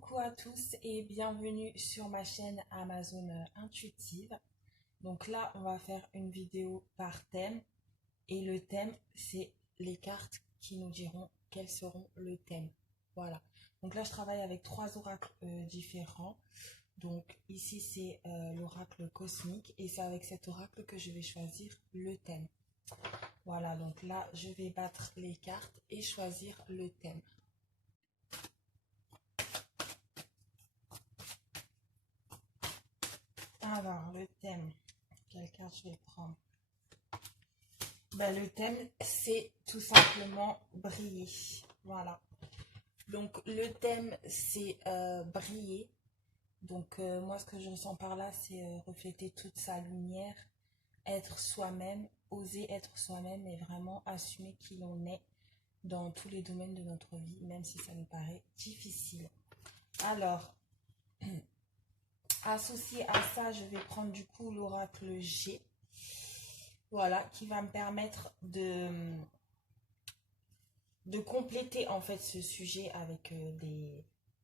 Coucou à tous et bienvenue sur ma chaîne Amazon Intuitive. Donc là, on va faire une vidéo par thème et le thème, c'est les cartes qui nous diront quels seront le thème. Voilà. Donc là, je travaille avec trois oracles différents. Donc ici, c'est l'oracle cosmique et c'est avec cet oracle que je vais choisir le thème. Voilà, donc là, je vais battre les cartes et choisir le thème. Alors, le thème, quelle carte je vais prendre? Le thème, c'est tout simplement briller. Voilà. Donc, le thème, c'est briller. Donc, moi, ce que je ressens par là, c'est refléter toute sa lumière, être soi-même, oser être soi-même et vraiment assumer qui l'on est dans tous les domaines de notre vie, même si ça nous paraît difficile. Alors, associé à ça, je vais prendre du coup l'oracle G. Voilà, qui va me permettre de compléter en fait ce sujet avec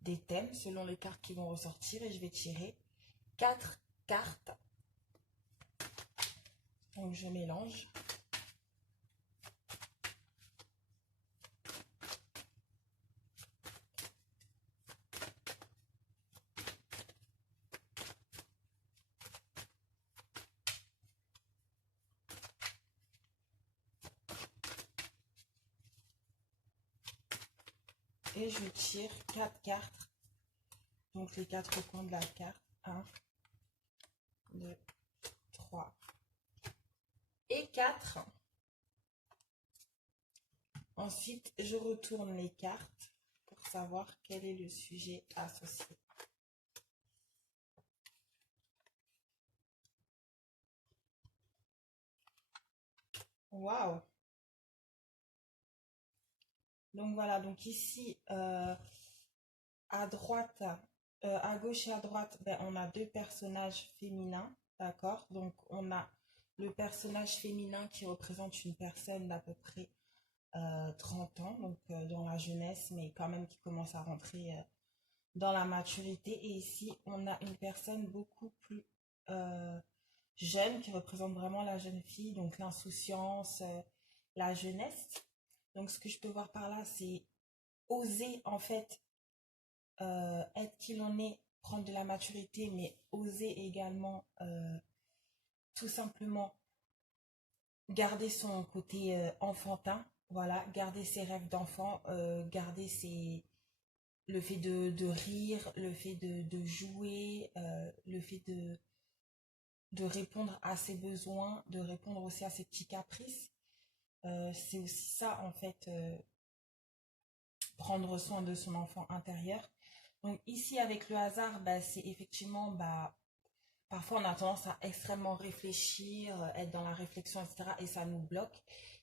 des thèmes selon les cartes qui vont ressortir. Et je vais tirer 4 cartes. Donc je mélange. Et je tire 4 cartes. Donc les 4 coins de la carte. 1, 2, 3 et 4. Ensuite, je retourne les cartes pour savoir quel est le sujet associé. Waouh! Donc voilà, donc ici, à droite, à gauche et à droite, on a deux personnages féminins, d'accord? Donc on a le personnage féminin qui représente une personne d'à peu près 30 ans, donc dans la jeunesse, mais quand même qui commence à rentrer dans la maturité. Et ici, on a une personne beaucoup plus euh, jeune qui représente vraiment la jeune fille, donc l'insouciance, la jeunesse. Donc ce que je peux voir par là, c'est oser en fait être qui l'on est, prendre de la maturité, mais oser également tout simplement garder son côté enfantin, voilà, garder ses rêves d'enfant, garder le fait de rire, le fait de jouer, le fait de répondre à ses besoins, de répondre aussi à ses petits caprices. C'est aussi ça, en fait, prendre soin de son enfant intérieur. Donc ici, avec le hasard, c'est effectivement, parfois on a tendance à extrêmement réfléchir, être dans la réflexion, etc. Et ça nous bloque.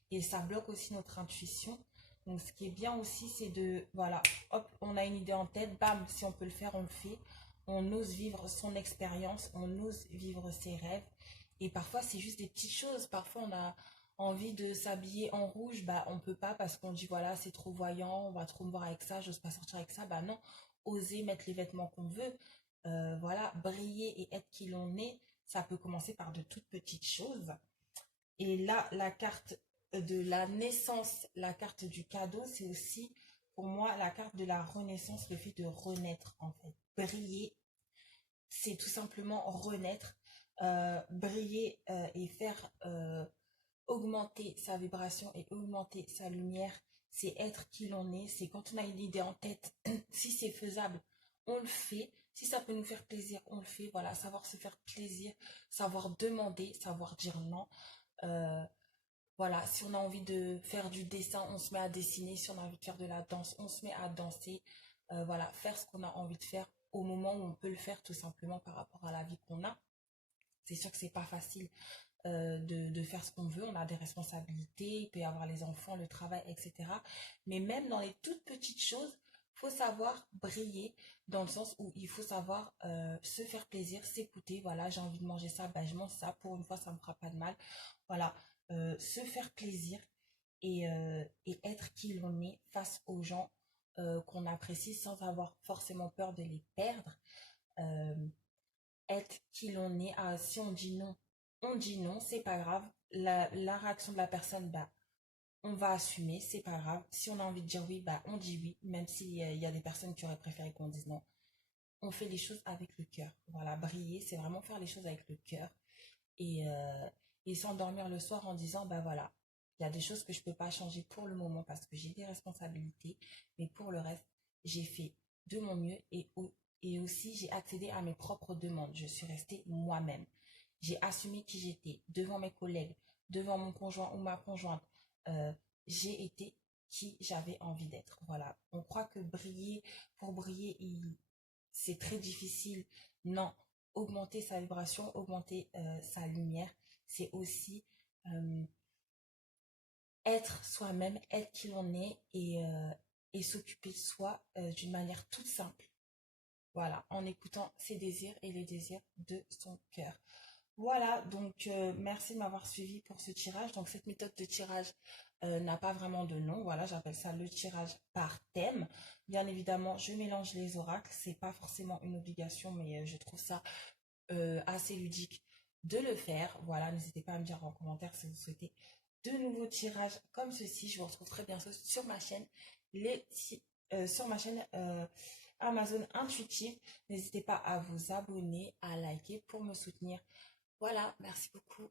Et ça bloque aussi notre intuition. Donc ce qui est bien aussi, c'est de, voilà, hop, on a une idée en tête, bam, si on peut le faire, on le fait. On ose vivre son expérience, on ose vivre ses rêves. Et parfois, c'est juste des petites choses. Parfois, on a envie de s'habiller en rouge, on peut pas parce qu'on dit, voilà, c'est trop voyant, on va trop me voir avec ça, j'ose pas sortir avec ça. Non, oser mettre les vêtements qu'on veut. Voilà, briller et être qui l'on est, ça peut commencer par de toutes petites choses. Et là, la carte de la naissance, la carte du cadeau, c'est aussi pour moi la carte de la renaissance, le fait de renaître en fait. Briller, c'est tout simplement renaître, briller et faire augmenter sa vibration et augmenter sa lumière. C'est être qui l'on est, c'est quand on a une idée en tête, si c'est faisable, on le fait. Si ça peut nous faire plaisir, on le fait. Voilà, savoir se faire plaisir, savoir demander, savoir dire non. Euh, voilà, si on a envie de faire du dessin, on se met à dessiner. Si on a envie de faire de la danse, on se met à danser. Voilà, faire ce qu'on a envie de faire au moment où on peut le faire tout simplement par rapport à la vie qu'on a. C'est sûr que c'est pas facile de faire ce qu'on veut. On a des responsabilités, il peut y avoir les enfants, le travail, etc. Mais même dans les toutes petites choses, il faut savoir briller dans le sens où il faut savoir se faire plaisir, s'écouter. Voilà, j'ai envie de manger ça, je mange ça. Pour une fois, ça ne me fera pas de mal. Voilà, se faire plaisir et être qui l'on est face aux gens qu'on apprécie sans avoir forcément peur de les perdre. Euh, Être qui l'on est. Ah, si on dit non, c'est pas grave. La réaction de la personne, bah, on va assumer, c'est pas grave. Si on a envie de dire oui, bah, on dit oui, même s'il y a des personnes qui auraient préféré qu'on dise non. On fait les choses avec le cœur. Voilà, briller, c'est vraiment faire les choses avec le cœur et et s'endormir le soir en disant, bah voilà, il y a des choses que je peux pas changer pour le moment parce que j'ai des responsabilités, mais pour le reste, j'ai fait de mon mieux et aussi j'ai accédé à mes propres demandes. Je suis restée moi-même. J'ai assumé qui j'étais devant mes collègues, devant mon conjoint ou ma conjointe. Euh, j'ai été qui j'avais envie d'être. Voilà. On croit que pour briller, c'est très difficile. Non, augmenter sa vibration, augmenter sa lumière, c'est aussi euh, être soi-même, être qui l'on est et s'occuper de soi d'une manière toute simple. Voilà, en écoutant ses désirs et les désirs de son cœur. Voilà, donc merci de m'avoir suivi pour ce tirage. Donc cette méthode de tirage n'a pas vraiment de nom. Voilà, j'appelle ça le tirage par thème. Bien évidemment, je mélange les oracles. C'est pas forcément une obligation, mais je trouve ça assez ludique de le faire. Voilà, n'hésitez pas à me dire en commentaire si vous souhaitez de nouveaux tirages comme ceci. Je vous retrouve très bientôt sur ma chaîne, sur ma chaîne Amazon Intuitive. N'hésitez pas à vous abonner, à liker pour me soutenir. Voilà, merci beaucoup.